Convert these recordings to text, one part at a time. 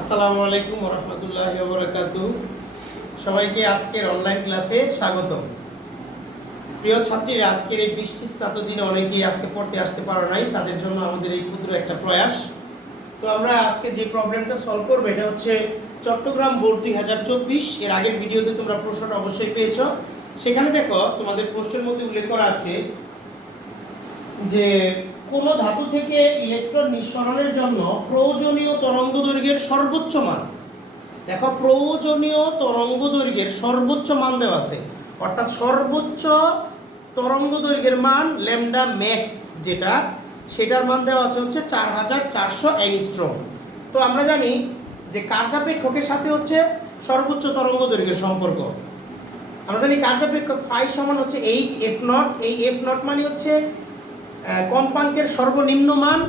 আসসালামু আলাইকুম ওয়া রাহমাতুল্লাহি ওয়া বারাকাতুহু। সবাইকে আজকের অনলাইন ক্লাসে স্বাগতম। প্রিয় ছাত্রীরা, আজকের এই বৃষ্টিস্নাত দিনে অনেকেই আজকে পড়তে আসতে পারো নাই, তাদের জন্য আমাদের এই ক্ষুদ্র একটা প্রয়াস। তো আমরা আজকে যে প্রবলেমটা সলভ করব এটা হচ্ছে চট্টগ্রাম বোর্ড 2024। এর আগের ভিডিওতে তোমরা প্রশ্নটা অবশ্যই পেয়েছো। সেখানে দেখো তোমাদের প্রশ্নের মধ্যে উল্লেখ করা আছে যে কোন ধাতু থেকে ইলেকট্রন নিঃসরণের জন্য প্রয়োজনীয় তরঙ্গদৈর্ঘ্যের সর্বোচ্চ মান। দেখো, প্রয়োজনীয় তরঙ্গদৈর্ঘ্যের সর্বোচ্চ মান দেওয়া আছে, অর্থাৎ সর্বোচ্চ তরঙ্গদৈর্ঘ্যের মান ল্যামডা ম্যাক্স যেটা, সেটার মান দেওয়া আছে হচ্ছে 4400 অ্যাংস্ট্রম। তো আমরা জানি যে কার্যাপেক্ষকের সাথে হচ্ছে সর্বোচ্চ তরঙ্গদৈর্ঘ্যের সম্পর্ক। আমরা জানি কার্যাপেক্ষক ফাই সমান হচ্ছে এইচ এফ নট। এই এফ নট মানে হচ্ছে কম্পাঙ্কের সর্বনিম্ন মান,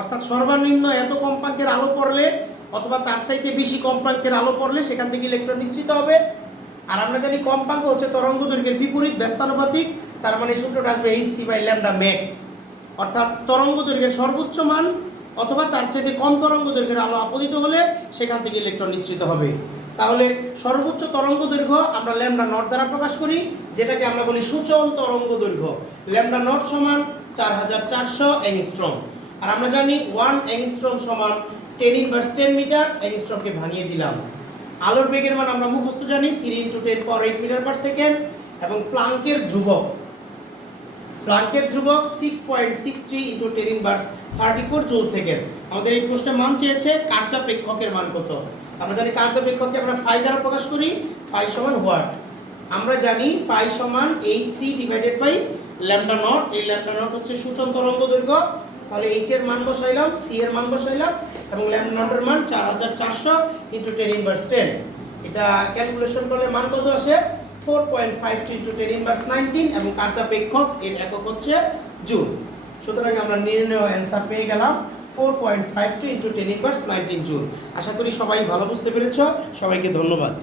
অর্থাৎ সর্বনিম্ন এত কম্পাঙ্কের আলো পড়লে অথবা তার চাইতে বেশি কম্পাঙ্কের আলো পড়লে সেখান থেকে ইলেকট্রন নিঃসৃত হবে। আর আমরা জানি কম্পাঙ্ক হচ্ছে তরঙ্গদৈর্ঘ্যের বিপরীত ব্যস্তানুপাতিক, তার মানে সূত্রটা আসবে H C by lambda max, অর্থাৎ তরঙ্গদৈর্ঘ্যের সর্বোচ্চ মান অথবা তার চাইতে কম তরঙ্গদৈর্ঘ্যের আলো আপতিত হলে সেখান থেকে ইলেকট্রন নিঃসৃত হবে। তাহলে সর্বোচ্চ তরঙ্গদৈর্ঘ্য আমরা ল্যামডা নট দ্বারা প্রকাশ করি, যেটাকে আমরা বলি সূচন তরঙ্গদৈর্ঘ্য। ল্যামডা নট সমান 4400 অ্যাংস্ট্রম। আর আমরা জানি 1 অ্যাংস্ট্রম সমান 10^10 মিটার। অ্যাংস্ট্রমকে ভাঙিয়ে দিলাম। আলোর বেগের মান আমরা মুখস্থ জানি 3 × 10⁸ মিটার পার সেকেন্ড। এবং প্লাঙ্কের ধ্রুবক 6.63 × 10⁻34 জুল সেকেন্ড। আমাদের এই প্রশ্নে মান চেয়েছে কার্যাপেক্ষকের মান কত। আমরা জানি কার্যাপেক্ষককে আমরা ফাই দ্বারা প্রকাশ করি। ফাই সমান হোয়াট? আমরা জানি ফাই সমান H C divided by lambda naught. এই ল্যামডা নট হচ্ছে সূচন তরঙ্গদৈর্ঘ্য। তাহলে এইচ এর মান বসাইলাম, সি এর মান বসাইলাম এবং ল্যামডা নটের মান 4400 × 10⁻10। এটা ক্যালকুলেশন করলে মান কত আসে? 4.52 × 10⁻19 এবং কার্যাপেক্ষক এর একক হচ্ছে জুল। সুতরাং আমরা নির্ণয় অ্যান্সার পেয়ে গেলাম 4.52 × 10⁻19 জুল। আশা করি সবাই ভালো বুঝতে পেরেছো। সবাইকে ধন্যবাদ।